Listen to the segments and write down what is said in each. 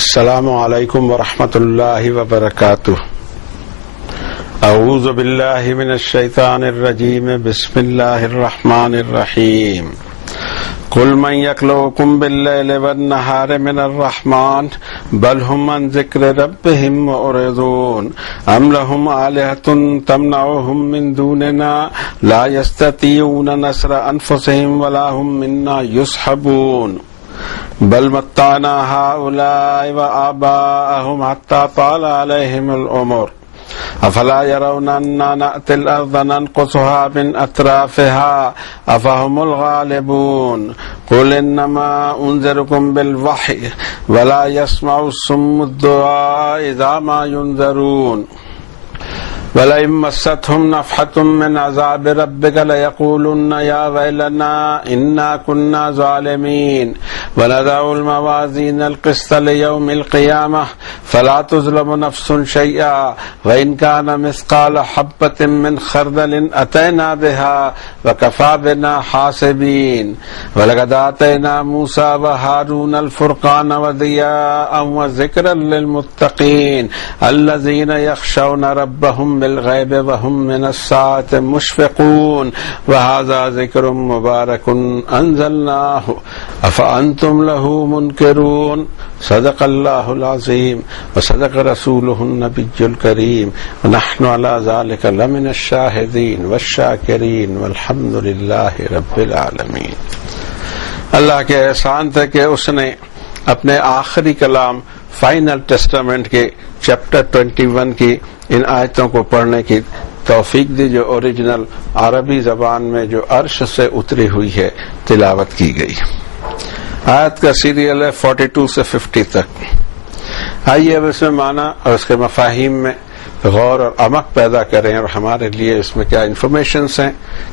السلام علیکم ورحمۃ اللہ وبرکاتہ۔ اعوذ باللہ من الشیطان الرجیم، بسم اللہ الرحمن الرحیم۔ قل من یکلؤکم باللیل والنہار من الرحمن بل ہم عن ذکر ربہم معرضون ام لہم آلہۃ تمنعہم من دوننا لا یستطیعون نصر انفسہم ولا ہم منا یصحبون بل متعنا هؤلاء وآباءهم حتى طال عليهم العمر افلا يرون أنا نأتي الأرض ننقصها من أطرافها أفهم الغالبون قل إنما أنذركم بالوحي ولا يسمع الصم الدعاء إذا ما ينذرون وَلَئِن مَّسَّتْهُمْ نَفْحَةٌ مِّنْ عَذَابِ رَبِّكَ لَيَقُولُنَّ يَا وَيْلَنَا إِنَّا كُنَّا ظَالِمِينَ وَنَضَعُ الْمَوَازِينَ الْقِسْطَ لِيَوْمِ الْقِيَامَةِ فَلَا تُظْلَمُ نَفْسٌ شَيْئًا وَإِن كَانَ مِثْقَالَ حَبَّةٍ مِّنْ خَرْدَلٍ أَتَيْنَا بِهَا وَكَفَىٰ بِنَا حَاسِبِينَ وَلَقَدْ آتَيْنَا مُوسَىٰ وَهَارُونَ الْفُرْقَانَ وَضِيَاءً وَذِكْرًا لِّلْمُتَّقِينَ الَّذِينَ يَخْشَوْنَ رَبَّهُم بالغیب وهم من الساعة مشفقون وهذا ذکر مبارک انزلناه افانتم له منکرون صدق اللہ العظیم وصدق رسولہ النبی الکریم ونحن على ذلك لمن الشاہدین والشاکرین والحمد للہ رب العالمین۔ اللہ کے احسان تھے کہ اس نے اپنے آخری کلام فائنل ٹیسٹامنٹ کے چیپٹر 21 کی ان آیتوں کو پڑھنے کی توفیق دی، جو اوریجنل عربی زبان میں جو عرش سے اتری ہوئی ہے تلاوت کی گئی۔ آیت کا سیریل ہے 42 سے 50 تک۔ آئیے اب اس میں معنی اور اس کے مفاہیم میں غور اور عمق پیدا کریں اور ہمارے لیے اس میں کیا انفارمیشنز ہیں،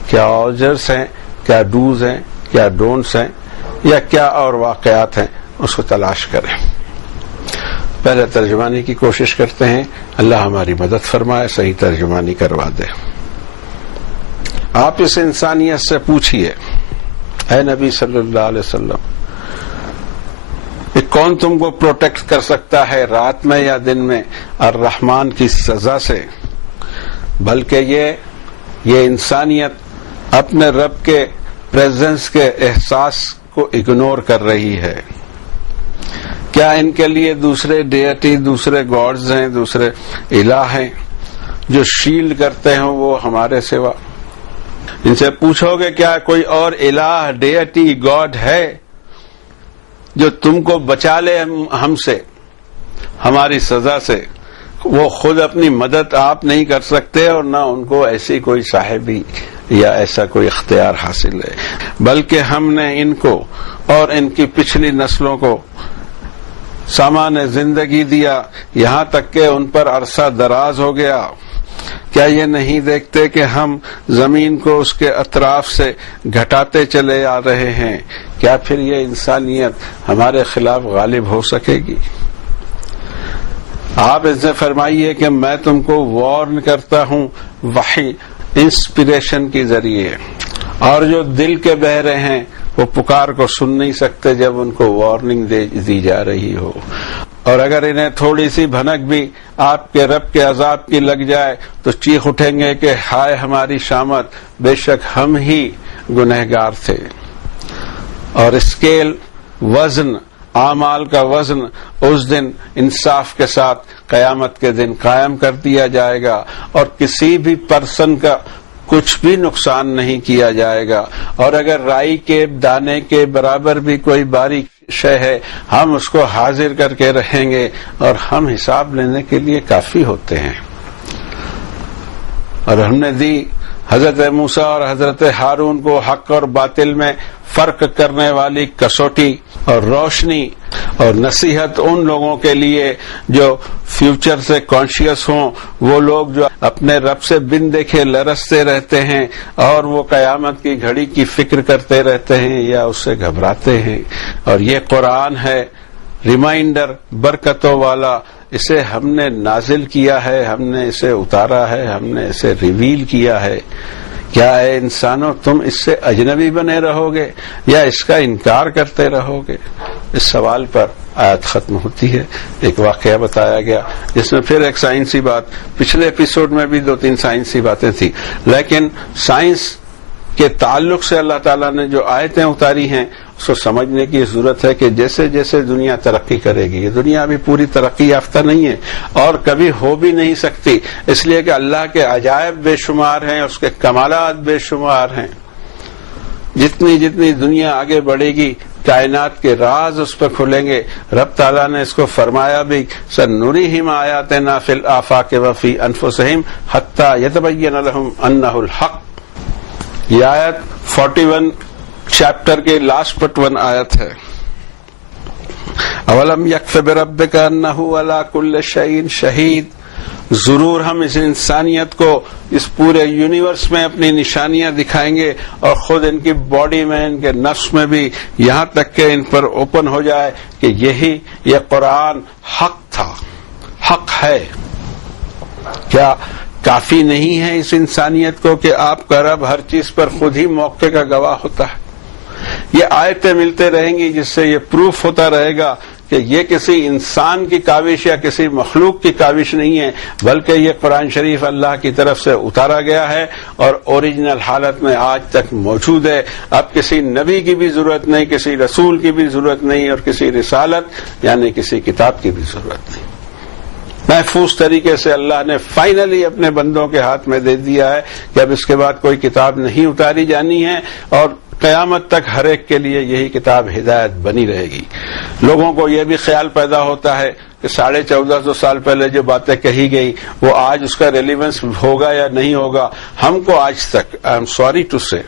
کیا آرڈرز ہیں، کیا ڈوز ہیں، کیا ڈونٹس ہیں، یا کیا اور واقعات ہیں، اس کو تلاش کریں۔ پہلے ترجمانی کی کوشش کرتے ہیں، اللہ ہماری مدد فرمائے، صحیح ترجمانی کروا دے۔ آپ اس انسانیت سے پوچھئے، اے نبی صلی اللہ علیہ وسلم، کہ کون تم کو پروٹیکٹ کر سکتا ہے رات میں یا دن میں الرحمن کی سزا سے؟ بلکہ یہ انسانیت اپنے رب کے پریزنس کے احساس کو اگنور کر رہی ہے۔ کیا ان کے لیے دوسرے ڈیٹی، دوسرے گاڈز ہیں، دوسرے الہ ہیں جو شیلڈ کرتے ہیں وہ ہمارے سوا؟ ان سے پوچھو گے کیا کوئی اور الہ، ڈیٹی، گاڈ ہے جو تم کو بچا لے ہم سے، ہماری سزا سے؟ وہ خود اپنی مدد آپ نہیں کر سکتے اور نہ ان کو ایسی کوئی صاحبی یا ایسا کوئی اختیار حاصل ہے، بلکہ ہم نے ان کو اور ان کی پچھلی نسلوں کو سامان زندگی دیا، یہاں تک کہ ان پر عرصہ دراز ہو گیا۔ کیا یہ نہیں دیکھتے کہ ہم زمین کو اس کے اطراف سے گھٹاتے چلے آ رہے ہیں؟ کیا پھر یہ انسانیت ہمارے خلاف غالب ہو سکے گی؟ آپ ان سے فرمائیے کہ میں تم کو وارن کرتا ہوں وحی، انسپریشن کے ذریعے، اور جو دل کے بہرے ہیں وہ پکار کو سن نہیں سکتے جب ان کو وارننگ دی جا رہی ہو، اور اگر انہیں تھوڑی سی بھنک بھی آپ کے رب کے عذاب کی لگ جائے تو چیخ اٹھیں گے کہ ہائے ہماری شامت، بے شک ہم ہی گنہگار تھے۔ اور اسکیل، وزن، اعمال کا وزن اس دن انصاف کے ساتھ قیامت کے دن قائم کر دیا جائے گا، اور کسی بھی پرسن کا کچھ بھی نقصان نہیں کیا جائے گا، اور اگر رائی کے دانے کے برابر بھی کوئی باریک شے ہے ہم اس کو حاضر کر کے رہیں گے، اور ہم حساب لینے کے لیے کافی ہوتے ہیں۔ اور ہم نے دی حضرت موسیٰ اور حضرت ہارون کو حق اور باطل میں فرق کرنے والی کسوٹی اور روشنی اور نصیحت ان لوگوں کے لیے جو فیوچر سے کانشیس ہوں، وہ لوگ جو اپنے رب سے بن دیکھے لرزتے رہتے ہیں اور وہ قیامت کی گھڑی کی فکر کرتے رہتے ہیں یا اس سے گھبراتے ہیں۔ اور یہ قرآن ہے ریمائنڈر برکتوں والا، اسے ہم نے نازل کیا ہے، ہم نے اسے اتارا ہے، ہم نے اسے ریویل کیا ہے۔ کیا اے انسانوں تم اس سے اجنبی بنے رہو گے یا اس کا انکار کرتے رہو گے؟ اس سوال پر آیت ختم ہوتی ہے. ایک واقعہ بتایا گیا جس میں پھر ایک سائنسی بات، پچھلے ایپیسوڈ میں بھی 2-3 سائنسی باتیں تھیں، لیکن سائنس کے تعلق سے اللہ تعالیٰ نے جو آیتیں اتاری ہیں اس کو سمجھنے کی ضرورت ہے کہ جیسے جیسے دنیا ترقی کرے گی، یہ دنیا ابھی پوری ترقی یافتہ نہیں ہے اور کبھی ہو بھی نہیں سکتی، اس لیے کہ اللہ کے عجائب بے شمار ہیں، اس کے کمالات بے شمار ہیں. جتنی جتنی دنیا آگے بڑھے گی کائنات کے راز اس پہ کھلیں گے. رب تعالیٰ نے اس کو فرمایا بھی سنریہم آیاتنا فی الآفاق وفی انفسہم حتی یتبین لہم انہ الحق. یہ آیت 41 چیپٹر کے لاسٹ بٹ 1 آیت ہے. اولم یکف بربک انہ علی کل شیء شہید. ضرور ہم اس انسانیت کو اس پورے یونیورس میں اپنی نشانیاں دکھائیں گے اور خود ان کی باڈی میں، ان کے نفس میں بھی، یہاں تک کہ ان پر اوپن ہو جائے کہ یہ قرآن حق تھا، حق ہے. کیا کافی نہیں ہے اس انسانیت کو کہ آپ کا رب ہر چیز پر خود ہی موقع کا گواہ ہوتا ہے؟ یہ آیتیں ملتے رہیں گی جس سے یہ پروف ہوتا رہے گا کہ یہ کسی انسان کی کاوش یا کسی مخلوق کی کاوش نہیں ہے، بلکہ یہ قرآن شریف اللہ کی طرف سے اتارا گیا ہے اور اوریجنل حالت میں آج تک موجود ہے. اب کسی نبی کی بھی ضرورت نہیں، کسی رسول کی بھی ضرورت نہیں اور کسی رسالت یعنی کسی کتاب کی بھی ضرورت نہیں. محفوظ طریقے سے اللہ نے فائنلی اپنے بندوں کے ہاتھ میں دے دیا ہے کہ اب اس کے بعد کوئی کتاب نہیں اتاری جانی ہے اور قیامت تک ہر ایک کے لیے یہی کتاب ہدایت بنی رہے گی. لوگوں کو یہ بھی خیال پیدا ہوتا ہے کہ 1450 سال پہلے جو باتیں کہی گئی وہ آج اس کا ریلیونس ہوگا یا نہیں ہوگا. ہم کو آج تک، آئی ایم سوری ٹو سے،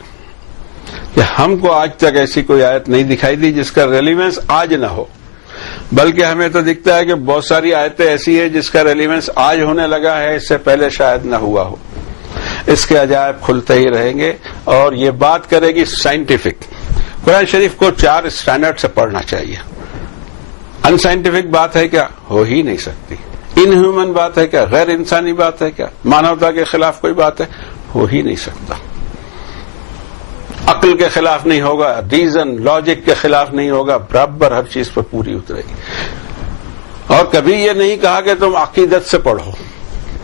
کہ ہم کو آج تک ایسی کوئی آیت نہیں دکھائی دی جس کا ریلیونس آج نہ ہو، بلکہ ہمیں تو دکھتا ہے کہ بہت ساری آیتیں ایسی ہیں جس کا ریلیونس آج ہونے لگا ہے، اس سے پہلے شاید نہ ہوا ہو. اس کے عجائب کھلتے ہی رہیں گے. اور یہ بات کرے گی سائنٹیفک. قرآن شریف کو 4 اسٹینڈرڈ سے پڑھنا چاہیے. ان سائنٹیفک بات ہے کیا؟ ہو ہی نہیں سکتی. ان ہیومن بات ہے کیا؟ غیر انسانی بات ہے کیا؟ مانوتا کے خلاف کوئی بات ہے؟ ہو ہی نہیں سکتا. عقل کے خلاف نہیں ہوگا، ریزن لاجک کے خلاف نہیں ہوگا، برابر ہر چیز پر پوری اترے گی. اور کبھی یہ نہیں کہا کہ تم عقیدت سے پڑھو،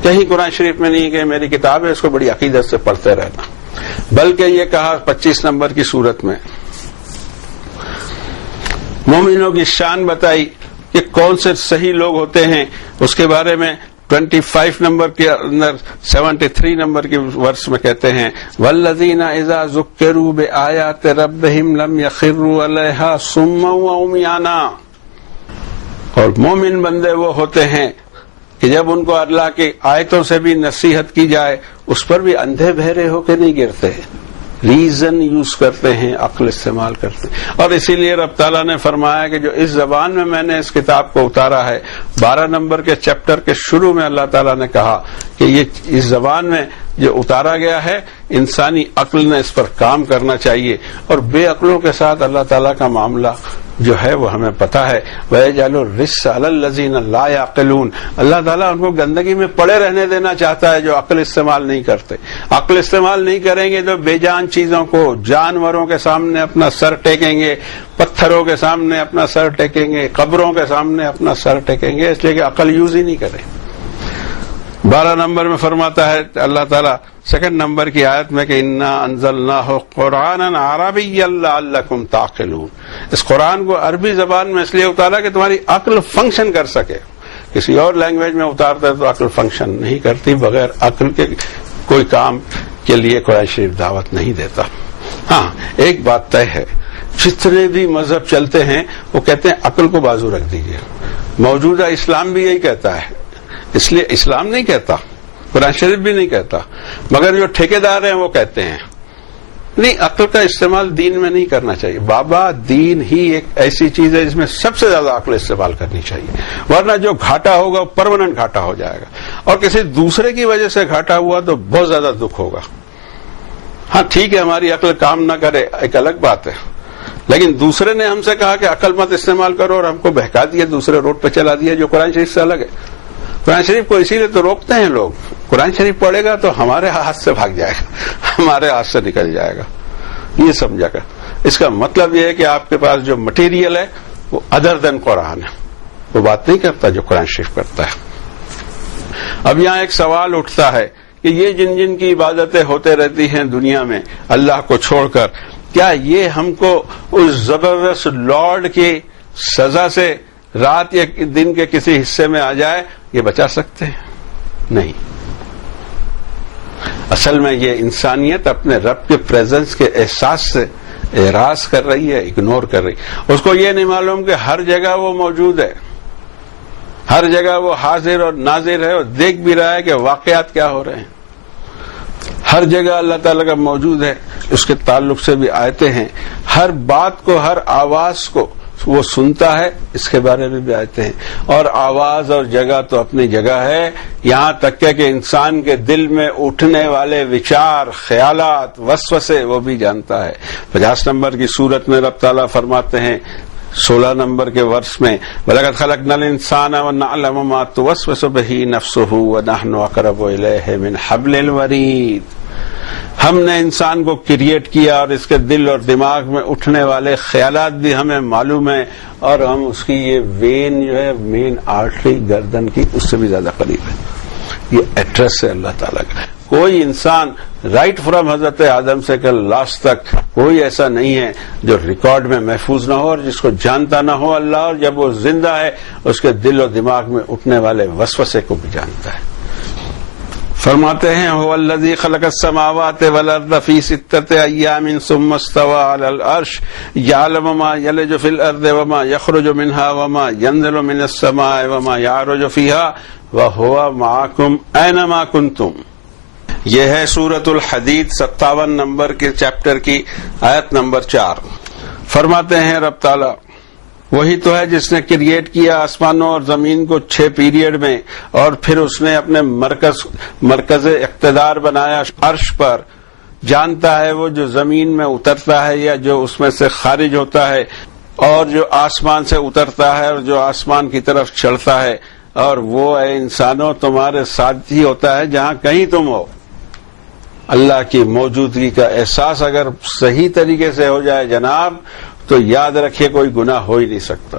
کہیں قرآن شریف میں نہیں کہ میری کتاب ہے اس کو بڑی عقیدت سے پڑھتے رہنا، بلکہ یہ کہا 25 نمبر کی صورت میں مومنوں کی شان بتائی کہ کون سے صحیح لوگ ہوتے ہیں. اس کے بارے میں 25 نمبر کے اندر 73 نمبر کے ورس میں کہتے ہیں والذین اذا ذکروا بآیات ربہم لم یخروا علیہا صما وعمیانا. اور مومن بندے وہ ہوتے ہیں کہ جب ان کو اللہ کی آیتوں سے بھی نصیحت کی جائے اس پر بھی اندھے بہرے ہو کے نہیں گرتے، ریزن یوز کرتے ہیں، عقل استعمال کرتے ہیں. اور اسی لیے رب تعالیٰ نے فرمایا کہ جو اس زبان میں نے اس کتاب کو اتارا ہے، 12 نمبر کے چیپٹر کے شروع میں اللہ تعالیٰ نے کہا کہ یہ اس زبان میں جو اتارا گیا ہے انسانی عقل نے اس پر کام کرنا چاہیے. اور بے عقلوں کے ساتھ اللہ تعالیٰ کا معاملہ جو ہے وہ ہمیں پتہ ہے. وَيَجْعَلُ الرِّجْسَ عَلَى الَّذِينَ لَا يَعْقِلُونَ. اللہ تعالیٰ ان کو گندگی میں پڑے رہنے دینا چاہتا ہے جو عقل استعمال نہیں کرتے. عقل استعمال نہیں کریں گے تو بے جان چیزوں کو، جانوروں کے سامنے اپنا سر ٹیکیں گے، پتھروں کے سامنے اپنا سر ٹیکیں گے، قبروں کے سامنے اپنا سر ٹیکیں گے، اس لیے کہ عقل یوز ہی نہیں کریں. 12 نمبر میں فرماتا ہے اللہ تعالیٰ 2 نمبر کی آیت میں کہ انا انزلناہ قرآنا عربیا لعلکم تعقلون. اس قرآن کو عربی زبان میں اس لیے اتارا کہ تمہاری عقل فنکشن کر سکے. کسی اور لینگویج میں اتارتا ہے تو عقل فنکشن نہیں کرتی. بغیر عقل کے کوئی کام کے لیے قرآن شریف دعوت نہیں دیتا. ہاں ایک بات طے ہے، جتنے بھی مذہب چلتے ہیں وہ کہتے ہیں عقل کو بازو رکھ دیجیے. موجودہ اسلام بھی یہی کہتا ہے. اس لیے اسلام نہیں کہتا، قرآن شریف بھی نہیں کہتا، مگر جو ٹھیکیدار ہیں وہ کہتے ہیں نہیں عقل کا استعمال دین میں نہیں کرنا چاہیے. بابا دین ہی ایک ایسی چیز ہے جس میں سب سے زیادہ عقل استعمال کرنی چاہیے، ورنہ جو گھاٹا ہوگا وہ پرماننٹ گھاٹا ہو جائے گا. اور کسی دوسرے کی وجہ سے گھاٹا ہوا تو بہت زیادہ دکھ ہوگا. ہاں ٹھیک ہے ہماری عقل کام نہ کرے ایک الگ بات ہے، لیکن دوسرے نے ہم سے کہا کہ عقل مت استعمال کرو اور ہم کو بہکا دیا، دوسرے روڈ پہ چلا دیا جو قرآن شریف سے الگ ہے. قرآن شریف کو اسی لیے تو روکتے ہیں لوگ. قرآن شریف پڑھے گا تو ہمارے ہاتھ سے بھاگ جائے گا، ہمارے ہاتھ سے نکل جائے گا. یہ سمجھا کر اس کا مطلب یہ ہے کہ آپ کے پاس جو مٹیریل ہے وہ ادر دین قرآن ہے، وہ بات نہیں کرتا جو قرآن شریف کرتا ہے۔ اب یہاں ایک سوال اٹھتا ہے کہ یہ جن جن کی عبادتیں ہوتے رہتی ہیں دنیا میں اللہ کو چھوڑ کر، کیا یہ ہم کو اس زبردست لارڈ کی سزا سے رات یا دن کے کسی حصے میں آ جائے یہ بچا سکتے ہیں؟ نہیں۔ اصل میں یہ انسانیت اپنے رب کے پریزنس کے احساس سے اعراض کر رہی ہے، اگنور کر رہی ہے۔ اس کو یہ نہیں معلوم کہ ہر جگہ وہ موجود ہے، ہر جگہ وہ حاضر اور ناظر ہے اور دیکھ بھی رہا ہے کہ واقعات کیا ہو رہے ہیں۔ ہر جگہ اللہ تعالیٰ کا موجود ہے، اس کے تعلق سے بھی آیتیں ہیں۔ ہر بات کو، ہر آواز کو وہ سنتا ہے، اس کے بارے میں بھی آیتیں ہیں۔ اور آواز اور جگہ تو اپنی جگہ ہے، یہاں تک کہ انسان کے دل میں اٹھنے والے وچار، خیالات، وسوسے وہ بھی جانتا ہے۔ 50 نمبر کی سورت میں رب تعالیٰ فرماتے ہیں 16 نمبر کے ورس میں وَلَقَدْ خَلَقْنَا الْإِنسَانَ وَنَعْلَمُ مَا تُوَسْوِسُ بِهِ نَفْسُهُ وَنَحْنُ أَقْرَبُ إِلَيْهِ مِنْ حَبْلِ الْوَرِيدِ۔ ہم نے انسان کو کریٹ کیا اور اس کے دل اور دماغ میں اٹھنے والے خیالات بھی ہمیں معلوم ہیں، اور ہم اس کی یہ وین جو ہے مین آرٹری گردن کی اس سے بھی زیادہ قریب ہے۔ یہ ایڈریس ہے اللہ تعالیٰ کا۔ کوئی انسان رائٹ فرام حضرت آدم سے کل لاسٹ تک کوئی ایسا نہیں ہے جو ریکارڈ میں محفوظ نہ ہو اور جس کو جانتا نہ ہو اللہ، اور جب وہ زندہ ہے اس کے دل و دماغ میں اٹھنے والے وسوسے کو بھی جانتا ہے۔ فرماتے ہیں هو الذی خلق السماوات والارض فی 6 ایام ثم استوى على العرش یعلم ما یلج فی الارض وما یخرج منها وما ینزل من السماء وما یعرج فیها وهو معکم اینما کنتم۔ یہ ہے سورۃ الحدید 57 نمبر کے چیپٹر کی آیت نمبر 4۔ فرماتے ہیں رب تعالی وہی تو ہے جس نے کریٹ کیا آسمانوں اور زمین کو 6 پیریڈ میں، اور پھر اس نے اپنے مرکز اقتدار بنایا عرش پر۔ جانتا ہے وہ جو زمین میں اترتا ہے یا جو اس میں سے خارج ہوتا ہے، اور جو آسمان سے اترتا ہے اور جو آسمان کی طرف چڑھتا ہے، اور وہ اے انسانوں تمہارے ساتھ ہی ہوتا ہے جہاں کہیں تم ہو۔ اللہ کی موجودگی کا احساس اگر صحیح طریقے سے ہو جائے جناب تو یاد رکھیے کوئی گناہ ہو ہی نہیں سکتا۔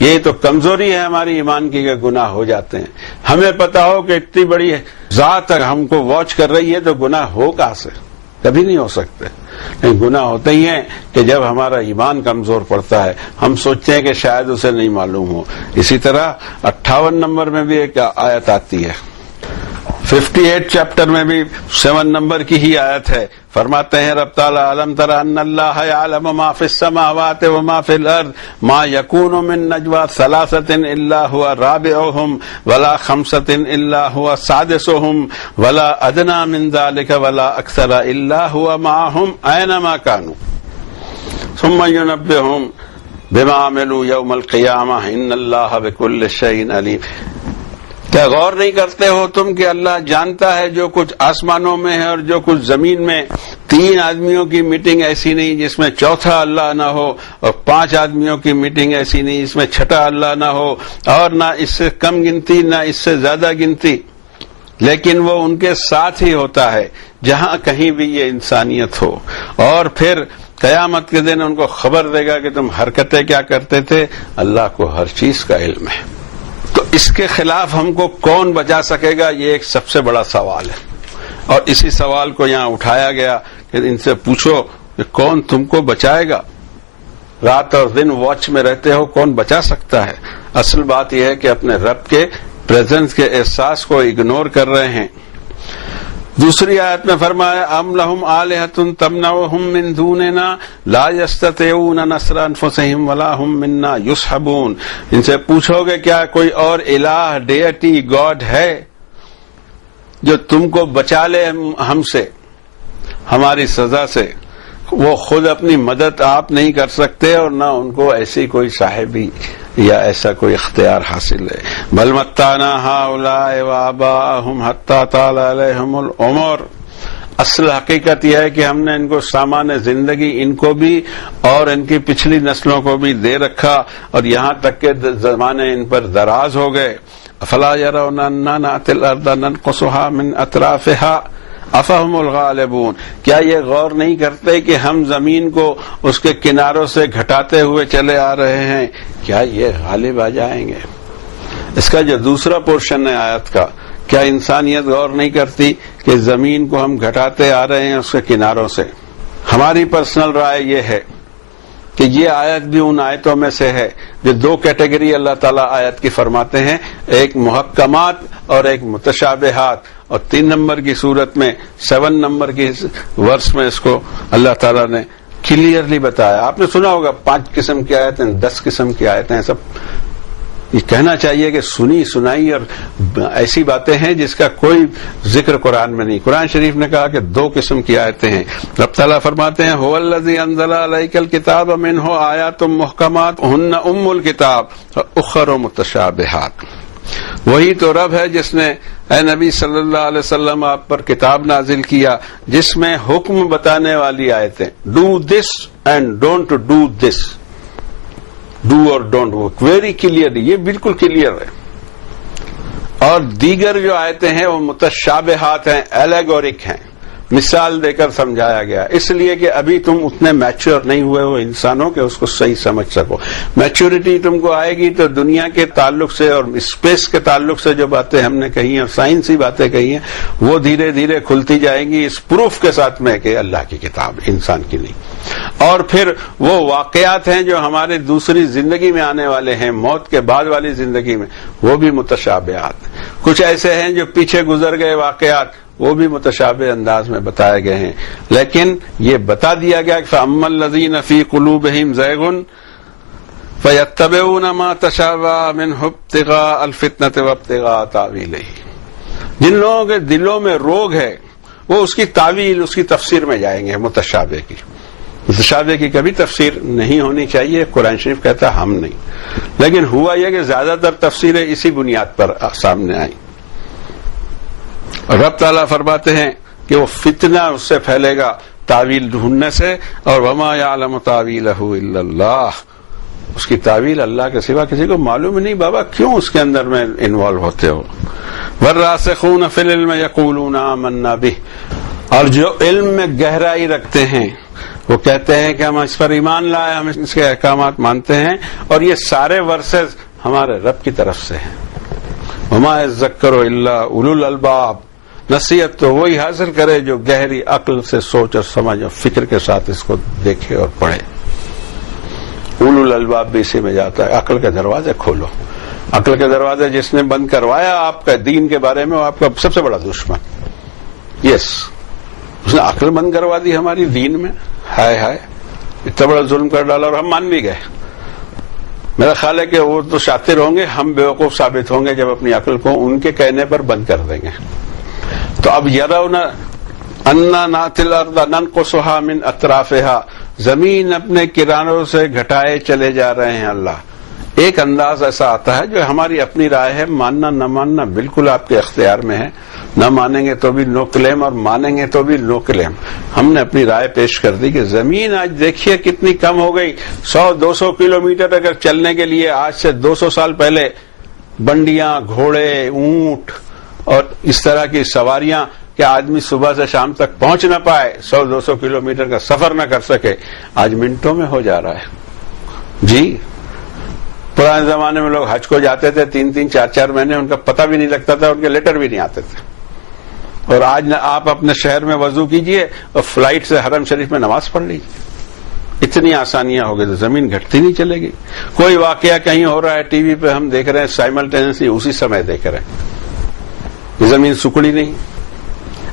یہ تو کمزوری ہے ہماری ایمان کی کہ گناہ ہو جاتے ہیں۔ ہمیں پتا ہو کہ اتنی بڑی ذات ہم کو واچ کر رہی ہے تو گناہ ہو کہاں سے؟ کبھی نہیں ہو سکتے۔ نہیں، گناہ ہوتے ہی ہیں کہ جب ہمارا ایمان کمزور پڑتا ہے، ہم سوچتے ہیں کہ شاید اسے نہیں معلوم ہو۔ اسی طرح 58 نمبر میں بھی ایک آیت آتی ہے، 58 چیپٹر میں بھی 7 نمبر کی ہی آیت ہے۔ فرماتے ہیں رب تعالی علم تر ان اللہ یعلم ما فی السماوات وما فی الارض ما یکون من نجوى 3 الا هو رابعهم ولا 5 الا هو سادسهم ولا ادنى من ذلك ولا اکثر الا هو معهم اینما كانوا ثم ينبئهم بما عملوا یوم القیامہ ان اللہ بكل شیء علیم۔ کیا غور نہیں کرتے ہو تم کہ اللہ جانتا ہے جو کچھ آسمانوں میں ہے اور جو کچھ زمین میں؟ 3 آدمیوں کی میٹنگ ایسی نہیں جس میں چوتھا اللہ نہ ہو، اور 5 آدمیوں کی میٹنگ ایسی نہیں جس میں چھٹا اللہ نہ ہو، اور نہ اس سے کم گنتی نہ اس سے زیادہ گنتی، لیکن وہ ان کے ساتھ ہی ہوتا ہے جہاں کہیں بھی یہ انسانیت ہو، اور پھر قیامت کے دن ان کو خبر دے گا کہ تم حرکتیں کیا کرتے تھے۔ اللہ کو ہر چیز کا علم ہے۔ تو اس کے خلاف ہم کو کون بچا سکے گا؟ یہ ایک سب سے بڑا سوال ہے، اور اسی سوال کو یہاں اٹھایا گیا کہ ان سے پوچھو کہ کون تم کو بچائے گا؟ رات اور دن واچ میں رہتے ہو، کون بچا سکتا ہے؟ اصل بات یہ ہے کہ اپنے رب کے پریزنس کے احساس کو اگنور کر رہے ہیں۔ دوسری آیت میں فرمایا ام لہم آلہۃ تمنعہم من دوننا لا یستطیعون نصر انفسہم ولا ہم منا یصحبون۔ ان سے پوچھو گے کیا کوئی اور الہ، ڈیٹی، گاڈ ہے جو تم کو بچا لے ہم سے، ہماری سزا سے؟ وہ خود اپنی مدد آپ نہیں کر سکتے، اور نہ ان کو ایسی کوئی صاحبی یا ایسا کوئی اختیار حاصل ہے۔ بل متعنا ہؤلاء وآباءهم حتى طال عليهم العمر۔ اصل حقیقت یہ ہے کہ ہم نے ان کو سامان زندگی، ان کو بھی اور ان کی پچھلی نسلوں کو بھی دے رکھا، اور یہاں تک کہ زمانے ان پر دراز ہو گئے۔ افلا يرون اننا نأتي الارض ننقصها من اطرافها۔ افہم الغالبون، کیا یہ غور نہیں کرتے کہ ہم زمین کو اس کے کناروں سے گھٹاتے ہوئے چلے آ رہے ہیں، کیا یہ غالب آ جائیں گے؟ اس کا جو دوسرا پورشن ہے آیت کا، کیا انسانیت غور نہیں کرتی کہ زمین کو ہم گھٹاتے آ رہے ہیں اس کے کناروں سے؟ ہماری پرسنل رائے یہ ہے کہ یہ آیت بھی ان آیتوں میں سے ہے جو دو کیٹیگری اللہ تعالیٰ آیت کی فرماتے ہیں، ایک محکمات اور ایک متشابہات، اور 3 نمبر کی صورت میں 7 نمبر کی ورس میں اس کو اللہ تعالیٰ نے کلیئرلی بتایا۔ آپ نے سنا ہوگا 5 قسم کی آیتیں، 10 قسم کی آیتیں، سب یہ کہنا چاہیے کہ سنی سنائی اور ایسی باتیں ہیں جس کا کوئی ذکر قرآن میں نہیں۔ قرآن شریف نے کہا کہ 2 قسم کی آیتیں ہیں۔ رب تعالیٰ فرماتے ہیں هو الذی انزل علیک الکتاب منہ آیات محکمات ہن ام الکتاب اخر متشابہات، وہی تو رب ہے جس نے اے نبی صلی اللہ علیہ وسلم آپ پر کتاب نازل کیا جس میں حکم بتانے والی آیتیں، do this and don't do this, do اور ڈونٹ، وہ ویری کلیئر، یہ بالکل کلیئر ہے۔ اور دیگر جو آیتیں ہیں وہ متشابہات ہیں، ایلیگورک ہیں، مثال دے کر سمجھایا گیا، اس لیے کہ ابھی تم اتنے میچور نہیں ہوئے ہو انسانوں کے اس کو صحیح سمجھ سکو۔ میچورٹی تم کو آئے گی تو دنیا کے تعلق سے اور اسپیس کے تعلق سے جو باتیں ہم نے کہی ہیں اور سائنسی باتیں کہی ہیں وہ دھیرے دھیرے کھلتی جائیں گی، اس پروف کے ساتھ میں کہ اللہ کی کتاب انسان کی نہیں۔ اور پھر وہ واقعات ہیں جو ہمارے دوسری زندگی میں آنے والے ہیں، موت کے بعد والی زندگی میں، وہ بھی متشابہات۔ کچھ ایسے ہیں جو پیچھے گزر گئے واقعات، وہ بھی متشابہ انداز میں بتائے گئے ہیں، لیکن یہ بتا دیا گیا کہ فَأَمَّا الَّذِينَ فِي قُلُوبِهِمْ زَيْغٌ فَيَتَّبِعُونَ مَا تَشَابَهَ مِنْهُ ابْتِغَاءَ الْفِتْنَةِ وَابْتِغَاءَ تَأْوِيلِهِ، جن لوگوں کے دلوں میں روگ ہے وہ اس کی تعویل، اس کی تفسیر میں جائیں گے۔ متشابہ کی کبھی تفسیر نہیں ہونی چاہیے، قرآن شریف کہتا ہم نہیں، لیکن ہوا یہ کہ زیادہ تر تفسیریں اسی بنیاد پر سامنے آئیں۔ رب تعالیٰ فرماتے ہیں کہ وہ فتنہ اس سے پھیلے گا تعویل ڈھونڈنے سے، اور وما یعلم تاویلہ الا اللہ، اس کی تعویل اللہ کے سوا کسی کو معلوم نہیں۔ بابا کیوں اس کے اندر میں انوالو ہوتے ہو؟ والراسخون فی العلم یقولون آمنا بہ، اور جو علم میں گہرائی رکھتے ہیں وہ کہتے ہیں کہ ہم اس پر ایمان لائے، ہم اس کے احکامات مانتے ہیں، اور یہ سارے ورسز ہمارے رب کی طرف سے ہیں۔ وما یذکر الا اولو الالباب، نصیحت تو وہی حاصل کرے جو گہری عقل سے سوچ اور سمجھ اور فکر کے ساتھ اس کو دیکھے اور پڑھے۔ اولو الالباب بھی اسی میں جاتا ہے۔ عقل کے دروازے کھولو، عقل کے دروازے جس نے بند کروایا آپ کا دین کے بارے میں وہ آپ کا سب سے بڑا دشمن۔ یس، اس نے عقل بند کروا دی ہماری دین میں، ہائے ہائے اتنا بڑا ظلم کر ڈالا، اور ہم مان بھی گئے۔ میرا خیال ہے کہ وہ تو شاطر ہوں گے، ہم بیوقوف ثابت ہوں گے جب اپنی عقل کو ان کے کہنے پر بند کر دیں گے۔ تو اب یرون انا ناتی الارض ننقصها من اطرافها، زمین اپنے کناروں سے گھٹائے چلے جا رہے ہیں اللہ۔ ایک انداز ایسا آتا ہے جو ہماری اپنی رائے ہے، ماننا نہ ماننا بالکل آپ کے اختیار میں ہے، نہ مانیں گے تو بھی نو کلیم اور مانیں گے تو بھی نو کلیم۔ ہم نے اپنی رائے پیش کر دی کہ زمین آج دیکھیے کتنی کم ہو گئی، 100-200 کلومیٹر اگر چلنے کے لیے آج سے 200 سال پہلے بنڈیاں، گھوڑے، اونٹ اور اس طرح کی سواریاں کہ آدمی صبح سے شام تک پہنچ نہ پائے، 100-200 کلومیٹر کا سفر نہ کر سکے، آج منٹوں میں ہو جا رہا ہے۔ جی پرانے زمانے میں لوگ حج کو جاتے تھے 3-3 4-4 مہینے، ان کا پتہ بھی نہیں لگتا تھا، ان کے لیٹر بھی نہیں آتے تھے۔ اور آج آپ اپنے شہر میں وضو کیجئے اور فلائٹ سے حرم شریف میں نماز پڑھ لیجیے، اتنی آسانیاں ہو گئی، تو زمین گھٹتی نہیں چلے گی۔ کوئی واقعہ کہیں ہو رہا ہے ٹی وی پہ ہم دیکھ رہے ہیں، سائملٹینسلی اسی سمے دیکھ رہے ہیں، زمین سکڑی نہیں۔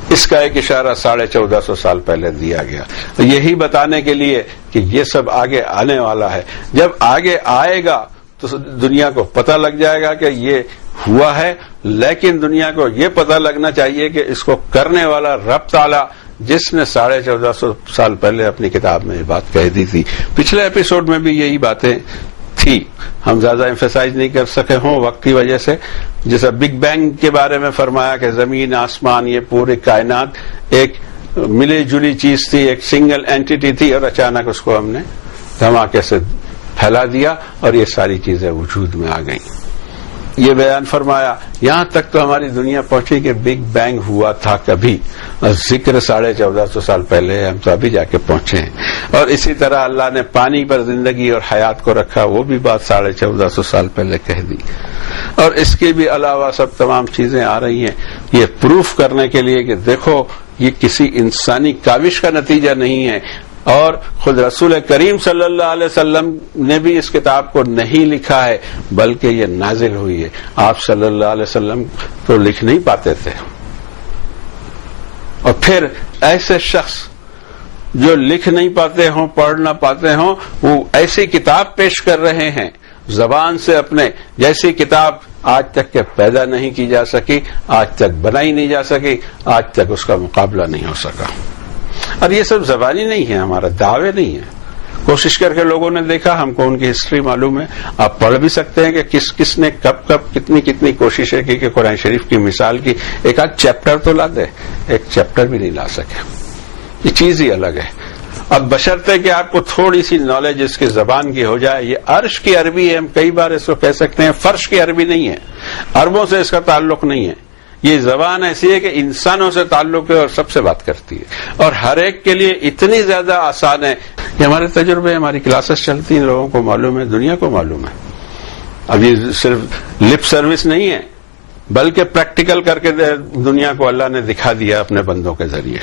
اس کا ایک اشارہ 1450 سال پہلے دیا گیا، یہی بتانے کے لیے کہ یہ سب آگے آنے والا ہے۔ جب آگے آئے گا تو دنیا کو پتہ لگ جائے گا کہ یہ ہوا ہے، لیکن دنیا کو یہ پتہ لگنا چاہیے کہ اس کو کرنے والا رب تعالیٰ جس نے 1450 سال پہلے اپنی کتاب میں یہ بات کہہ دی تھی۔ پچھلے ایپیسوڈ میں بھی یہی باتیں تھی، ہم زیادہ ایمفیسائز نہیں کر سکے ہوں وقت کی وجہ سے۔ جیسا بگ بینگ کے بارے میں فرمایا کہ زمین، آسمان، یہ پوری کائنات ایک ملی جلی چیز تھی، ایک سنگل اینٹیٹی تھی، اور اچانک اس کو ہم نے دھماکے سے پھیلا دیا اور یہ ساری چیزیں وجود میں آ گئیں۔ یہ بیان فرمایا یہاں تک تو ہماری دنیا پہنچی کہ بگ بینگ ہوا تھا کبھی، ذکر 1450 سال پہلے، ہم تو ابھی جا کے پہنچے ہیں. اور اسی طرح اللہ نے پانی پر زندگی اور حیات کو رکھا، وہ بھی بات 1450 سال پہلے کہہ دی. اور اس کے بھی علاوہ سب تمام چیزیں آ رہی ہیں یہ پروف کرنے کے لیے کہ دیکھو یہ کسی انسانی کاوش کا نتیجہ نہیں ہے. اور خود رسول کریم صلی اللہ علیہ وسلم نے بھی اس کتاب کو نہیں لکھا ہے بلکہ یہ نازل ہوئی ہے. آپ صلی اللہ علیہ وسلم تو لکھ نہیں پاتے تھے، اور پھر ایسے شخص جو لکھ نہیں پاتے ہوں، پڑھ نہ پاتے ہوں، وہ ایسی کتاب پیش کر رہے ہیں زبان سے اپنے، جیسی کتاب آج تک کے پیدا نہیں کی جا سکی، آج تک بنائی نہیں جا سکی، آج تک اس کا مقابلہ نہیں ہو سکا. اور یہ سب زبانی نہیں ہے، ہمارا دعوے نہیں ہے. کوشش کر کے لوگوں نے دیکھا، ہم کو ان کی ہسٹری معلوم ہے. آپ پڑھ بھی سکتے ہیں کہ کس کس نے کب کب کتنی کوششیں کی کہ قرآن شریف کی مثال کی ایک آدھ چیپٹر تو لا دے، ایک چیپٹر بھی نہیں لا سکے. یہ چیز ہی الگ ہے. اب بشرطے کہ آپ کو تھوڑی سی نالج اس کی زبان کی ہو جائے. یہ عرش کی عربی ہے، ہم کئی بار اس کو کہہ سکتے ہیں، فرش کی عربی نہیں ہے، عربوں سے اس کا تعلق نہیں ہے. یہ زبان ایسی ہے کہ انسانوں سے تعلق ہے اور سب سے بات کرتی ہے، اور ہر ایک کے لیے اتنی زیادہ آسان ہے کہ ہمارے تجربے، ہماری کلاسز چلتی ہیں، لوگوں کو معلوم ہے، دنیا کو معلوم ہے. اب یہ صرف لپ سروس نہیں ہے بلکہ پریکٹیکل کر کے دنیا کو اللہ نے دکھا دیا اپنے بندوں کے ذریعے.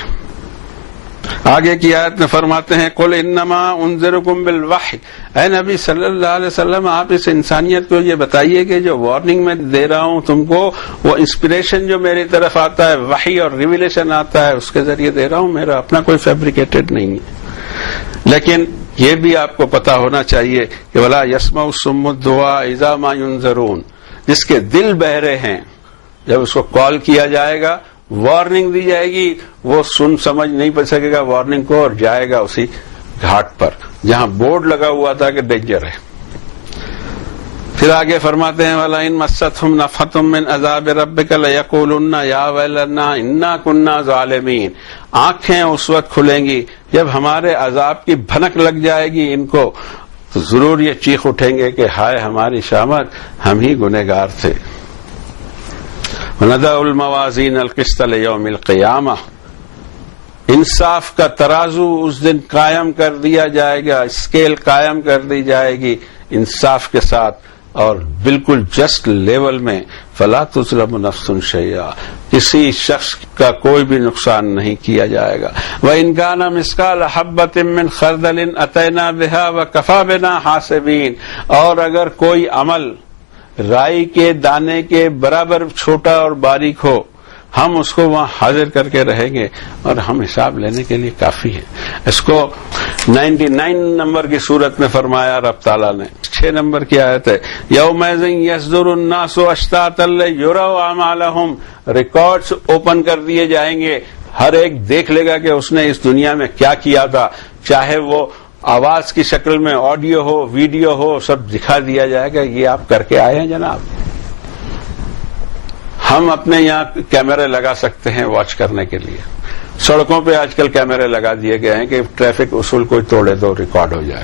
آگے کی آیت میں فرماتے ہیں قل انما انذرکم بالوحی، اے نبی صلی اللہ علیہ وسلم آپ اس انسانیت کو یہ بتائیے کہ جو وارننگ میں دے رہا ہوں تم کو، وہ انسپریشن جو میری طرف آتا ہے، وحی اور ریویلیشن آتا ہے، اس کے ذریعے دے رہا ہوں، میرا اپنا کوئی فیبریکیٹڈ نہیں ہے. لیکن یہ بھی آپ کو پتا ہونا چاہیے کہ ولا یسمع الصم الدعاء اذا ما ينذرون، جس کے دل بہرے ہیں جب اس کو کال کیا جائے گا، وارننگ دی جائے گی، وہ سن سمجھ نہیں پا سکے گا وارننگ کو، اور جائے گا اسی گھاٹ پر جہاں بورڈ لگا ہوا تھا کہ ڈینجر ہے. پھر آگے فرماتے ہیں وَلَئِن مَسَّتْهُمْ نَفْحَةٌ مِّنْ عَذَابِ رَبِّكَ لَيَقُولُنَّ يَا وَيْلَنَا إِنَّا كُنَّا ظَالِمِينَ. آنکھیں اس وقت کھلیں گی جب ہمارے عذاب کی بھنک لگ جائے گی ان کو، تو ضرور یہ چیخ اٹھیں گے کہ ہائے ہماری شامت، ہم ہی گنہگار تھے. وَنَضَعُ الْمَوَازِينَ الْقِسْطَ لِيَوْمِ الْقِيَامَةِ، انصاف کا ترازو اس دن قائم کر دیا جائے گا، اسکیل قائم کر دی جائے گی انصاف کے ساتھ اور بالکل جسٹ لیول میں. فَلَا تُظْلَمُ نَفْسٌ شَيْئًا، کسی شخص کا کوئی بھی نقصان نہیں کیا جائے گا. وَإِنْ كَانَ مِثْقَالَ حَبَّةٍ مِّنْ خَرْدَلٍ أَتَيْنَا بِهَا وَكَفَىٰ بِنَا حَاسِبِينَ، اور اگر کوئی عمل رائی کے دانے کے برابر چھوٹا اور باریک ہو، ہم اس کو وہاں حاضر کر کے رہیں گے اور ہم حساب لینے کے لیے کافی ہے. اس کو 99 نمبر کی صورت میں فرمایا رب تعالیٰ نے. 6 نمبر کی آیت ہے یومئذ یصدر الناس اشتاتا لیروا اعمالهم، ریکارڈز اوپن کر دیے جائیں گے، ہر ایک دیکھ لے گا کہ اس نے اس دنیا میں کیا کیا تھا، چاہے وہ آواز کی شکل میں، آڈیو ہو، ویڈیو ہو، سب دکھا دیا جائے گا یہ آپ کر کے آئے ہیں جناب. ہم اپنے یہاں کیمرے لگا سکتے ہیں واچ کرنے کے لیے. سڑکوں پہ آج کل کیمرے لگا دیے گئے ہیں کہ ٹریفک اصول کوئی توڑے تو ریکارڈ ہو جائے.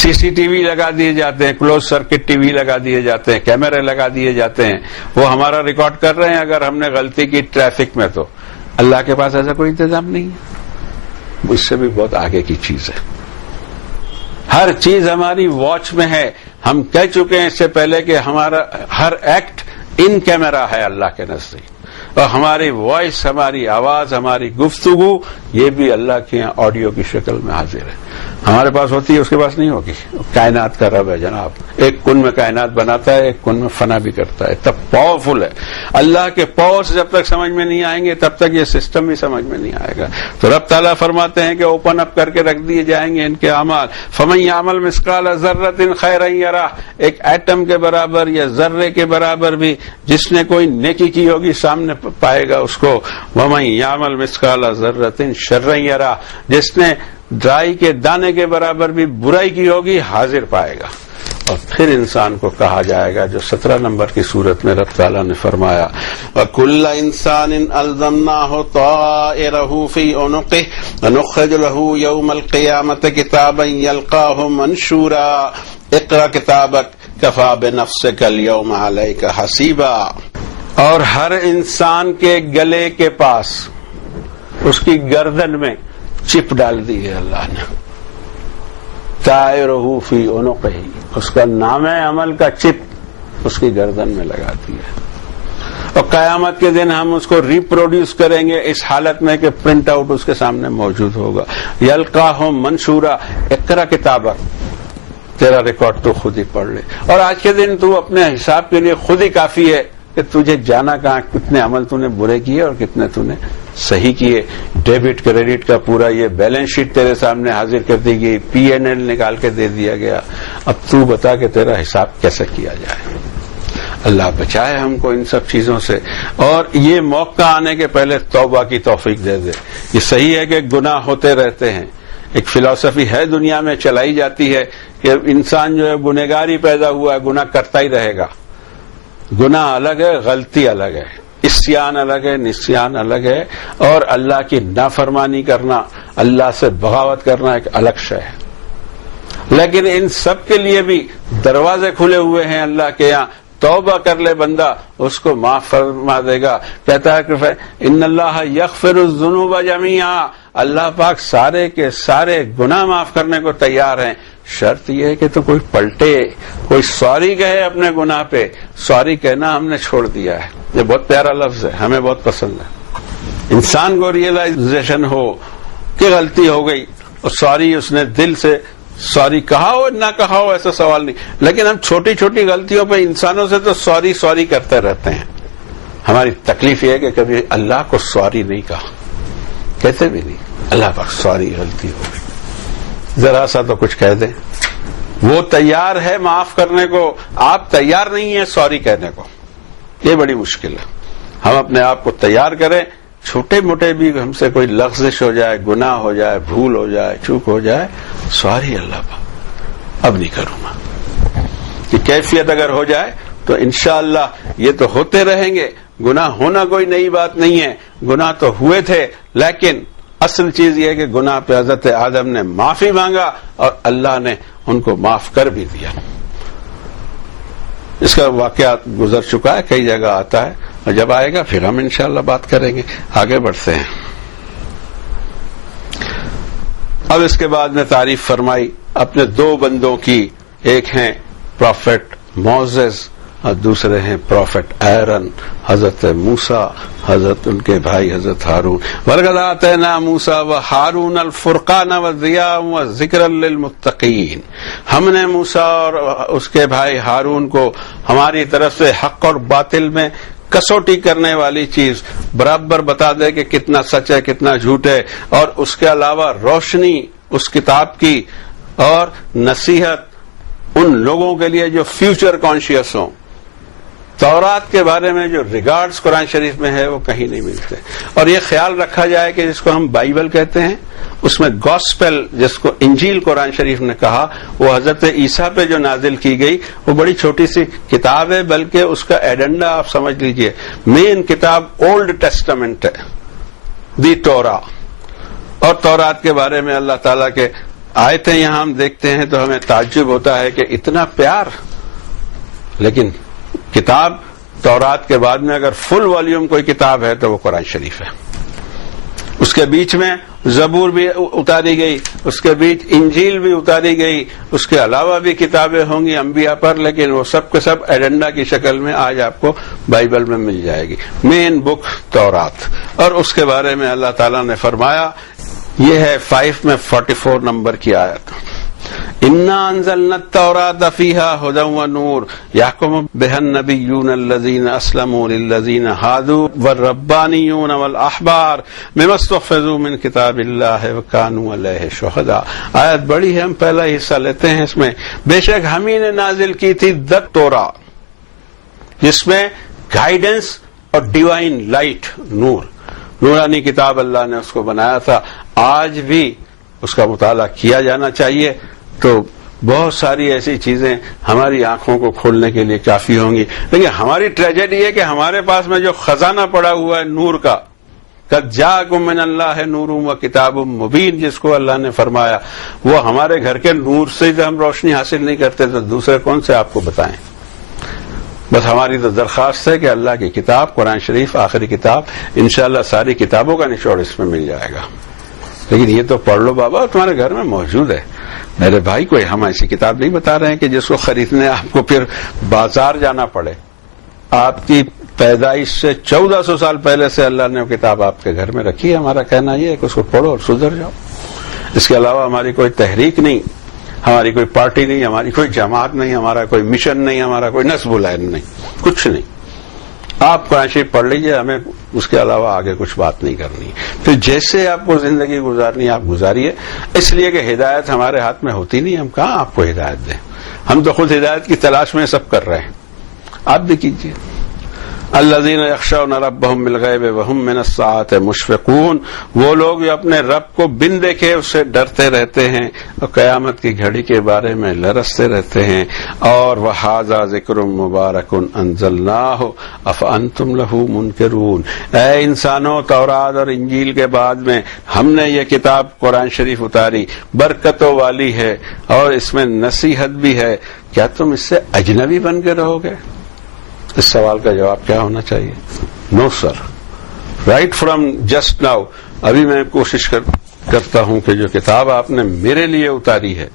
CCTV لگا دیے جاتے ہیں، کلوز سرکٹ ٹی وی لگا دیے جاتے ہیں، کیمرے لگا دیے جاتے ہیں، وہ ہمارا ریکارڈ کر رہے ہیں. اگر ہم نے غلطی کی ٹریفک میں تو اللہ کے پاس ایسا کوئی انتظام نہیں ہے. اس سے بھی بہت آگے کی چیز ہے. ہر چیز ہماری واچ میں ہے. ہم کہہ چکے ہیں اس سے پہلے کہ ہمارا ہر ایکٹ ان کیمرہ ہے اللہ کے نزدیک، اور ہماری وائس، ہماری آواز، ہماری گفتگو یہ بھی اللہ کے یہاں آڈیو کی شکل میں حاضر ہے. ہمارے پاس ہوتی ہے، اس کے پاس نہیں ہوگی. کائنات کا رب ہے جناب، ایک کن میں کائنات بناتا ہے، ایک کن میں فنا بھی کرتا ہے، تب پاورفل ہے. اللہ کے پاورز جب تک سمجھ میں نہیں آئیں گے تب تک یہ سسٹم بھی سمجھ میں نہیں آئے گا. تو رب تعالیٰ فرماتے ہیں کہ اوپن اپ کر کے رکھ دیے جائیں گے ان کے اعمال. فَمَن يَعْمَلْ مِثْقَالَ ذَرَّةٍ خَيْرًا يَرَهُ، ایک ایٹم کے برابر یا ذرے کے برابر بھی جس نے کوئی نیکی کی ہوگی سامنے پائے گا اس کو. وَمَن يَعْمَلْ مِثْقَالَ ذَرَّةٍ شَرًّا يَرَهُ، جس نے ڈرائی کے دانے کے برابر بھی برائی کی ہوگی حاضر پائے گا. اور پھر انسان کو کہا جائے گا جو 17 نمبر کی صورت میں رب تعالیٰ نے فرمایا وَكُلَّ إِنسَانٍ أَلْزَمْنَاهُ طَائِرَهُ فِي عُنُقِهِ وَنُخْرِجُ لَهُ يَوْمَ الْقِيَامَةِ كِتَابًا يَلْقَاهُ مَنشُورًا اقرأ کتابک کفا بنفسک الیوم علیک حسیبا، اور ہر انسان کے گلے کے پاس اس کی گردن میں چپ ڈال دی ہے اللہ نے، طائرہ فی عنقہ، اس کا نام عمل کا چپ اس کی گردن میں لگا دی ہے، اور قیامت کے دن ہم اس کو ریپروڈیوس کریں گے اس حالت میں کہ پرنٹ آؤٹ اس کے سامنے موجود ہوگا، یلقاہ منشورا، اقرا کتابک، تیرا ریکارڈ تو خود ہی پڑھ لے۔ اور آج کے دن تو اپنے حساب کے لیے خود ہی کافی ہے کہ تجھے جانا کہاں، کتنے عمل تو نے برے کیے اور کتنے تو نے صحیح کیے، ڈیبٹ کریڈٹ کا پورا یہ بیلنس شیٹ تیرے سامنے حاضر کر دی گئی، پی این ایل نکال کے دے دیا گیا، اب تو بتا کہ تیرا حساب کیسے کیا جائے۔ اللہ بچائے ہم کو ان سب چیزوں سے، اور یہ موقع آنے کے پہلے توبہ کی توفیق دے دے۔ یہ صحیح ہے کہ گناہ ہوتے رہتے ہیں، ایک فلسفی ہے دنیا میں چلائی جاتی ہے کہ انسان جو ہے گنہگار ہی پیدا ہوا ہے، گناہ کرتا ہی رہے گا۔ گناہ الگ ہے، غلطی الگ ہے، عصیان الگ ہے، نسیان الگ ہے، اور اللہ کی نافرمانی کرنا، اللہ سے بغاوت کرنا ایک الگ شے ہے۔ لیکن ان سب کے لیے بھی دروازے کھلے ہوئے ہیں اللہ کے یہاں، توبہ کر لے بندہ اس کو معاف فرما دے گا۔ کہتا ہے کہ ان اللہ یغفر الذنوب جمیعا، اللہ پاک سارے کے سارے گناہ معاف کرنے کو تیار ہیں، شرط یہ ہے کہ تو کوئی پلٹے، کوئی سوری کہے اپنے گناہ پہ۔ سوری کہنا ہم نے چھوڑ دیا ہے، یہ بہت پیارا لفظ ہے، ہمیں بہت پسند ہے۔ انسان کو ریئلائزیشن ہو کہ غلطی ہو گئی، اور سوری اس نے دل سے سوری کہا ہو نہ کہا ہو ایسا سوال نہیں، لیکن ہم چھوٹی چھوٹی غلطیوں پہ انسانوں سے تو سوری کرتے رہتے ہیں۔ ہماری تکلیف یہ ہے کہ کبھی اللہ کو سوری نہیں کہا، کہتے بھی نہیں، اللہ پاک سوری، غلطی ہو گئی، ذرا سا تو کچھ کہہ دیں۔ وہ تیار ہے معاف کرنے کو، آپ تیار نہیں ہیں سوری کہنے کو، یہ بڑی مشکل ہے۔ ہم اپنے آپ کو تیار کریں، چھوٹے موٹے بھی ہم سے کوئی لغزش ہو جائے، گناہ ہو جائے، بھول ہو جائے، چوک ہو جائے، سوری اللہ پاک اب نہیں کروں گا۔ یہ کیفیت اگر ہو جائے تو انشاءاللہ یہ تو ہوتے رہیں گے، گناہ ہونا کوئی نئی بات نہیں ہے، گناہ تو ہوئے تھے، لیکن اصل چیز یہ ہے کہ گناہ پہ حضرت آدم نے معافی مانگا اور اللہ نے ان کو معاف کر بھی دیا۔ اس کا واقعہ گزر چکا ہے، کئی جگہ آتا ہے، اور جب آئے گا پھر ہم انشاءاللہ بات کریں گے۔ آگے بڑھتے ہیں۔ اب اس کے بعد میں تعریف فرمائی اپنے دو بندوں کی، ایک ہیں پروفٹ موسیس اور دوسرے ہیں پروفٹ ایرن، حضرت موسیٰ، حضرت ان کے بھائی حضرت ہارون۔ وَلَقَدْ آتَيْنَا مُوسَىٰ وَهَارُونَ الْفُرْقَانَ وَضِيَاءً وَذِكْرًا لِّلْمُتَّقِينَ، ہم نے موسیٰ اور اس کے بھائی ہارون کو ہماری طرف سے حق اور باطل میں کسوٹی کرنے والی چیز برابر بتا دے کہ کتنا سچ ہے کتنا جھوٹ ہے، اور اس کے علاوہ روشنی اس کتاب کی اور نصیحت ان لوگوں کے لیے جو فیوچر کانشیس ہوں۔ تورات کے بارے میں جو ریگارڈز قرآن شریف میں ہے وہ کہیں نہیں ملتے، اور یہ خیال رکھا جائے کہ جس کو ہم بائبل کہتے ہیں، اس میں گاسپل جس کو انجیل قرآن شریف نے کہا، وہ حضرت عیسیٰ پہ جو نازل کی گئی، وہ بڑی چھوٹی سی کتاب ہے، بلکہ اس کا ایڈنڈا آپ سمجھ لیجئے، مین کتاب اولڈ ٹیسٹامنٹ ہے، دی تورا۔ اور تورات کے بارے میں اللہ تعالیٰ کے آیتیں یہاں ہم دیکھتے ہیں تو ہمیں تعجب ہوتا ہے کہ اتنا پیار، لیکن کتاب تورات کے بعد میں اگر فل والیوم کوئی کتاب ہے تو وہ قرآن شریف ہے۔ اس کے بیچ میں زبور بھی اتاری گئی، اس کے بیچ انجیل بھی اتاری گئی، اس کے علاوہ بھی کتابیں ہوں گی انبیاء پر، لیکن وہ سب کے سب ایڈنڈا کی شکل میں آج آپ کو بائبل میں مل جائے گی، مین بک تورات۔ اور اس کے بارے میں اللہ تعالیٰ نے فرمایا، یہ ہے 5 میں 44 نمبر کی آیت، اِنَّا أَنزَلْنَا التَّوْرَاةَ فِيهَا هُدًى وَنُورٌ يَحْكُمُ بِهَا النَّبِيُّونَ الَّذِينَ أَسْلَمُوا لِلَّذِينَ هَادُوا وَالرَّبَّانِيُّونَ وَالْأَحْبَارُ مِمَّا اسْتُحْفِظُوا مِنْ كِتَابِ اللَّهِ وَكَانُوا عَلَيْهِ شُهَدَاءَ۔ آیت بڑی ہے، ہم پہلا حصہ لیتے ہیں اس میں۔ بے شک ہم ہی نے نازل کی تھی تورا، جس میں گائیڈنس اور ڈیوائن لائٹ، نور، نورانی کتاب اللہ نے اس کو بنایا تھا۔ آج بھی اس کا مطالعہ کیا جانا چاہیے، تو بہت ساری ایسی چیزیں ہماری آنکھوں کو کھولنے کے لیے کافی ہوں گی۔ لیکن ہماری ٹریجڈی ہے کہ ہمارے پاس میں جو خزانہ پڑا ہوا ہے نور کا، قد جاءکم من اللہ نور و کتاب مبین، جس کو اللہ نے فرمایا وہ ہمارے گھر کے نور سے ہم روشنی حاصل نہیں کرتے تو دوسرے کون سے آپ کو بتائیں؟ بس ہماری تو درخواست ہے کہ اللہ کی کتاب قرآن شریف آخری کتاب، انشاءاللہ ساری کتابوں کا نچوڑ اس میں مل جائے گا، لیکن یہ تو پڑھ لو بابا، تمہارے گھر میں موجود ہے۔ میرے بھائی کوئی ہم ایسی کتاب نہیں بتا رہے ہیں کہ جس کو خریدنے آپ کو پھر بازار جانا پڑے۔ آپ کی پیدائش سے 1400 سال پہلے سے اللہ نے وہ کتاب آپ کے گھر میں رکھی ہے، ہمارا کہنا یہ ہے کہ اس کو پڑھو اور سدھر جاؤ۔ اس کے علاوہ ہماری کوئی تحریک نہیں، ہماری کوئی پارٹی نہیں، ہماری کوئی جماعت نہیں، ہمارا کوئی مشن نہیں، ہمارا کوئی نصب العین نہیں، کچھ نہیں۔ آپ قرآن شریف پڑھ لیجئے، ہمیں اس کے علاوہ آگے کچھ بات نہیں کرنی۔ پھر جیسے آپ کو زندگی گزارنی آپ گزاریے، اس لیے کہ ہدایت ہمارے ہاتھ میں ہوتی نہیں، ہم کہاں آپ کو ہدایت دیں، ہم تو خود ہدایت کی تلاش میں سب کر رہے ہیں، آپ بھی کیجیے۔ الذین یخشون ربهم بالغیب وهم من الساعۃ مشفقون، وہ لوگ جو اپنے رب کو بن دیکھے اس سے ڈرتے رہتے ہیں اور قیامت کی گھڑی کے بارے میں لرزتے رہتے ہیں۔ اور وَهَذَا ذِكْرٌ مُبَارَكٌ أَنزَلْنَاهُ أَفَأَنْتُمْ لَهُ مُنْكِرُونَ، اے انسانوں، تورات اور انجیل کے بعد میں ہم نے یہ کتاب قرآن شریف اتاری، برکتوں والی ہے اور اس میں نصیحت بھی ہے، کیا تم اس سے اجنبی بن کے رہو گے؟ اس سوال کا جواب کیا ہونا چاہیے؟ نو سر، رائٹ فرام جسٹ ناؤ ابھی میں کوشش کرتا ہوں کہ جو کتاب آپ نے میرے لیے اتاری ہے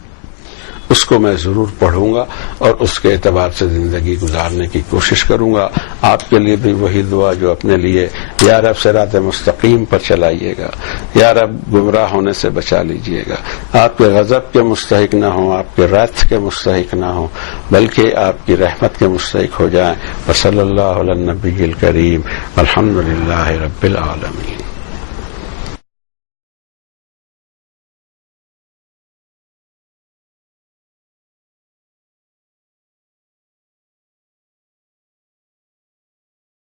اس کو میں ضرور پڑھوں گا اور اس کے اعتبار سے زندگی گزارنے کی کوشش کروں گا۔ آپ کے لیے بھی وہی دعا جو اپنے لیے، یا رب صراط مستقیم پر چلائیے گا، یا رب گمراہ ہونے سے بچا لیجئے گا، آپ کے غضب کے مستحق نہ ہوں، آپ کے رحمت کے مستحق نہ ہوں، بلکہ آپ کی رحمت کے مستحق ہو جائیں۔ وصلی اللہ علی النبی الکریم، الحمدللہ رب العالمین۔